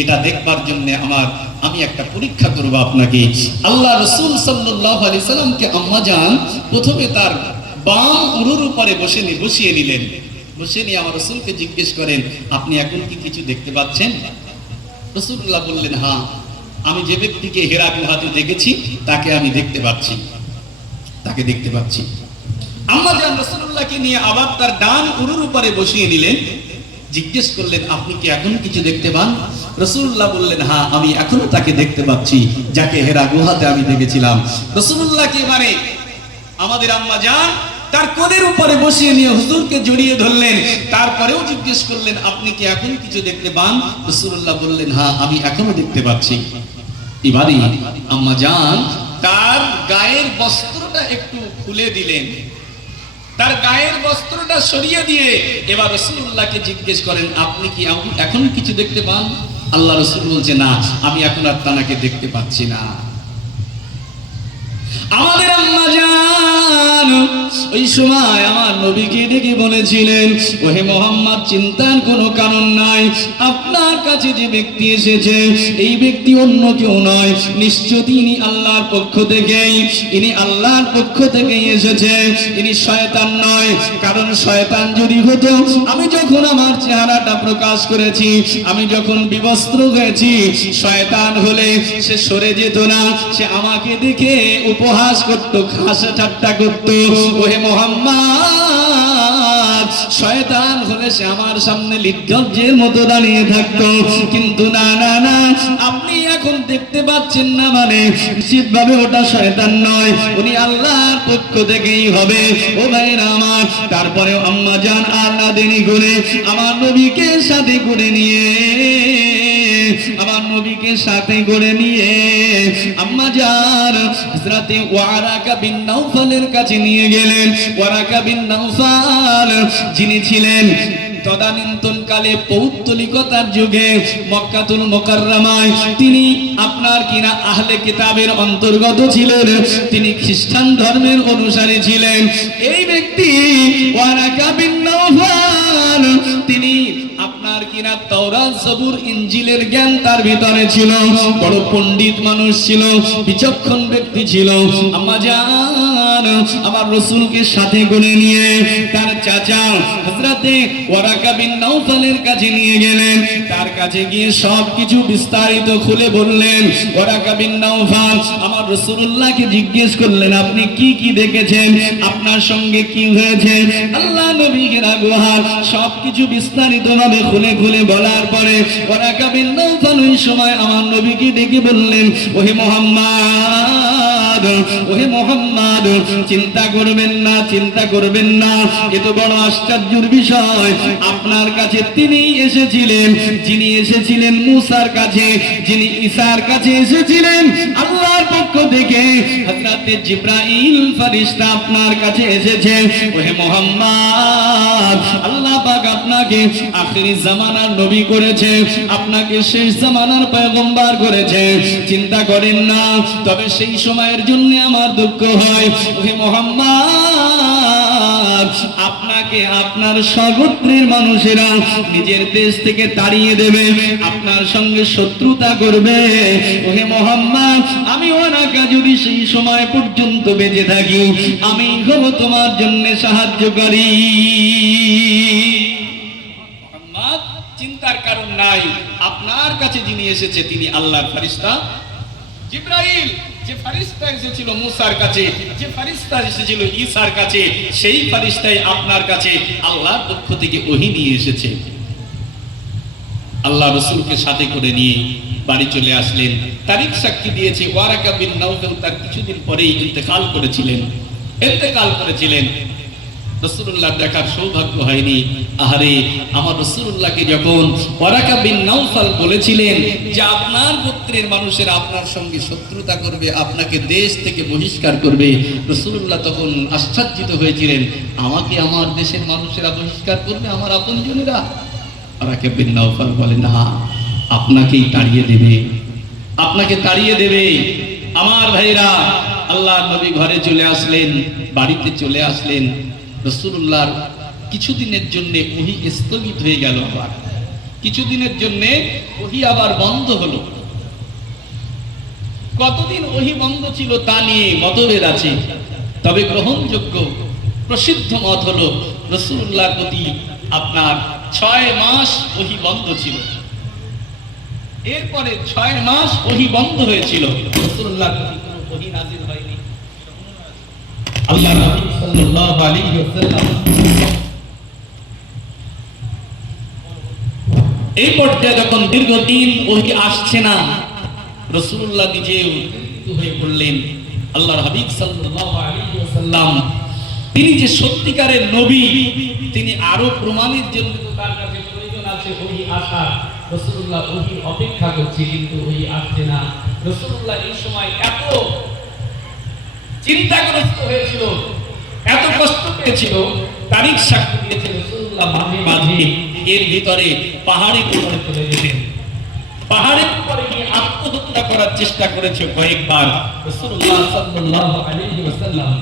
এটা দেখবার জন্য আমি একটা পরীক্ষা করব আপনাকে। আল্লাহ রাসূল সাল্লাল্লাহু আলাইহি সাল্লামকে আম্মা জান প্রথমে তার বাম উরুর উপরে বসিয়ে নিলেন। বসে নিয়ে আমার রাসূলকে জিজ্ঞেস করেন, আপনি এখন কি কিছু দেখতে পাচ্ছেন? রাসূলুল্লাহ বললেন, হ্যাঁ, আমি যে ব্যক্তিকে হেরা গুহাতে দেখেছি তাকে আমি দেখতে পাচ্ছি। আম্মা জান রাসূলুল্লাহকে নিয়ে আবার তার ডান উরুর উপরে বসিয়ে নিলেন। জিজ্ঞেস করলেন, আপনি কি এখন কিছু দেখতে পান? রাসূলুল্লাহ বললেন, হ্যাঁ, আমি এখনো তাকে দেখতে পাচ্ছি যাকে হেরা গুহাতে আমি দেখেছিলাম। রাসূলুল্লাহকে মানে আমাদের আম্মা জান তার কোলের উপরে বসিয়ে নিয়ে হুজুরকে জড়িয়ে ধরলেন। তারপরেও জিজ্ঞেস করলেন, আপনি কি এখন কিছু দেখতে পান? রাসূলুল্লাহ বললেন, হ্যাঁ, আমি এখনো দেখতে পাচ্ছি। এবারে আম্মা জান তার গায়ের বস্ত্রটা একটু খুলে দিলেন, তার গায়ের বস্ত্রটা সরিয়ে দিয়ে এবার রাসূলুল্লাহকে জিজ্ঞেস করেন, আপনি কি এখন কিছু দেখতে পান? আল্লাহ রাসূল বলছে, না, আমি এখন আর তাকে দেখতে পাচ্ছি না। আমাদের আম্মা জান ওই সময় আমার নবীকে ডেকে বলেছিলেন, ওহে মুহাম্মদ, চিন্তার কোনো কারণ নাই, আপনার কাছে যে ব্যক্তি এসেছে এই ব্যক্তি অন্য কেউ নয়, নিশ্চয় ইনি আল্লাহর পক্ষ থেকেই, এসেছে, ইনি শয়তান নয়। কারণ শয়তান যদি হতো, আমি যখন আমার চেহারাটা প্রকাশ করেছি, আমি যখন বিবস্ত্র হয়েছি, শয়তান হলে সে সরে যেত না, সে আমাকে দেখে উপহাস করত, হাসা ঠাট্টা করত। ওহে মুহাম্মদ, শয়তান হলে সে আমার সামনে লিজ্জতের মতো দাঁড়িয়ে থাকতো। কিন্তু না, আপনি এখন দেখতে পাচ্ছেন না মানে নিশ্চিতভাবে ওটা শয়তান নয়, উনি আল্লাহর পক্ষ থেকেই হবে। ও ভাইরা আমার, তারপরেও আম্মা জান আর না দেরি করে আমার নবীকে সাথে করে নিয়ে আম্মা জান হযরতে ওয়ারাকা বিন নাওফালের কাছে নিয়ে গেলেন। ওয়ারাকা বিন নাওফাল যিনি ছিলেন তদানীন্তন কালে পৌত্তলিকতার যুগে মক্কাতুল মুকাররমায় তিনি আপনার কিনা আহলে কিতাবের অন্তর্গত ছিলেন, তিনি খ্রিস্টান ধর্মের অনুসারী ছিলেন। এই ব্যক্তি ওয়ারাকা বিন নাওফাল তিনি আপনার কিনা তাওরাত, জবুর, ইনজিলের জ্ঞান তার ভিতরে ছিল, বড় পণ্ডিত মানুষ ছিল, বিচক্ষণ ব্যক্তি ছিল। আম্মা জান আমার রাসূলকে সাথে করে নিয়ে তার চাচা হযরতে ওয়ারাকা বিন নাওফালের কাছে নিয়ে গেলেন। তার কাছে গিয়ে সবকিছু বিস্তারিত খুলে বললেন। ওয়ারাকা বিন নাওফাল আমার রাসূলুল্লাহকে জিজ্ঞেস করলেন, আপনি কি কি দেখেছেন, আপনার সঙ্গে কি হয়েছে? আল্লাহ নবী হেরা গুহার সবকিছু বিস্তারিত ভাবে খুলে বলার পরে ওয়ারাকা বিন নাওফাল ওই সময় আমার নবীকে ডেকে বললেন, ওহে মুহাম্মদ, চিন্তা করবেন না, এ তো বড় আশ্চর্যের বিষয়। আপনার কাছে তিনি এসেছিলেন, যিনি এসেছিলেন মূসার কাছে, যিনি ঈসার কাছে এসেছিলেন আল্লাহর পক্ষ থেকে, হযরতে জিবরাইল ফেরেশতা আপনার কাছে এসেছে। ওহে মুহাম্মদ, আল্লাহ পাক আপনাকে আখিরি জামানার নবী করেছে, আপনাকে শেষ জামানার পয়গম্বর করেছে। চিন্তা করেন না, তবে সেই সময়ের জন্য আমার দুঃখ হয়। ওহে মুহাম্মদ, আপনাকে আপনার স্বগোত্রের মানুষেরা নিজের দেশ থেকে তাড়িয়ে দেবে, আপনার সঙ্গে শত্রুতা করবে। ওহে মুহাম্মদ, আমি ওনাকে যদি সেই সময় পর্যন্ত বেঁচে থাকি, আমি হব তোমার জন্য সাহায্যকারী। চিন্তার কারণ নাই, আপনার কাছে যিনি এসেছে তিনি আল্লাহর ফেরেশতা জিবরাইল। যে ফেরেশতা এসেছিল মূসার কাছে, যে ফেরেশতা এসেছিল ঈসার কাছে, সেই ফেরেশতাই আপনার কাছে আল্লাহর পক্ষ থেকে ওহী নিয়ে এসেছে। আল্লাহ রাসূলকে সাথে করে নিয়ে বাড়ি চলে আসলেন। তারিখ সাক্ষী দিয়েছে ওয়ারাকা বিন নাওফাল তার কিছুদিন পরেই ইন্তেকাল করেছিলেন। রাসূলুল্লাহ দেখার সৌভাগ্য হয়নি। আহারে, আমার রাসূলুল্লাহকে যখন ওয়ারাকা বিন নাওফাল বলেছিলেন যে আপনার গোত্রের মানুষেরা আপনার সঙ্গে শত্রুতা করবে, আপনাকে দেশ থেকে বহিষ্কার করবে, রাসূলুল্লাহ তখন আশ্চর্যিত হয়েছিলেন, আমাকে আমার দেশের মানুষেরা বহিষ্কার করবে, আমার আপনজনেরা? ওয়ারাকা বিন নাওফাল বলে, না, আপনাকেই তাড়িয়ে দেবে। আমার ভাইরা, আল্লাহর নবী ঘরে চলে আসলেন, বাড়িতে চলে আসলেন। রাসূলুল্লাহর কিছুদিনের জন্য ওহী স্থগিত হয়ে গেল। আবার কিছুদিনের জন্য ওহী আবার বন্ধ হলো। কতদিন ওহী বন্ধ ছিল তা নিয়ে মতভেদ আছে, তবে গ্রহণযোগ্য প্রসিদ্ধ মত হলো রাসূলুল্লাহর প্রতি আপনার 6 মাস ওহী বন্ধ ছিল। এরপরে 6 মাস ওহী বন্ধ হয়েছিল, রাসূলুল্লাহর প্রতি কোনো ওহী নাযিল হয়নি। আল্লাহর নবী সাল্লাল্লাহু আলাইহি ওয়াসাল্লাম এই পর্যায়ে যখন দীর্ঘদিন ওহী আসছে না, রাসূলুল্লাহ নিজেও উদ্বিগ্ন হয়ে পড়লেন। আল্লাহর হাবিব সাল্লাল্লাহু আলাইহি ওয়াসাল্লাম তিনি যে সত্যিকারের নবী, তিনি আরো প্রমাণের জন্য তো তার কাছে প্রয়োজন আছে ওহী আসার। রাসূলুল্লাহ ওহীর অপেক্ষা করছে, কিন্তু ওহী আসছে না। রাসূলুল্লাহ এই সময় এত চিন্তাগ্রস্ত হয়েছিল, এত কষ্ট পেয়েছিল, তারিখ সাক্ষ্য দিয়েছে রাসূলুল্লাহ মাঝে মাঝে এর ভিতরে পাহাড়ের উপরে চলে যেতেন। পাহাড়ের উপরে গিয়ে আত্মহত্যা করার চেষ্টা করেছে কয়েকবার। রাসূলুল্লাহ সাল্লাল্লাহু আলাইহি ওয়াসাল্লাম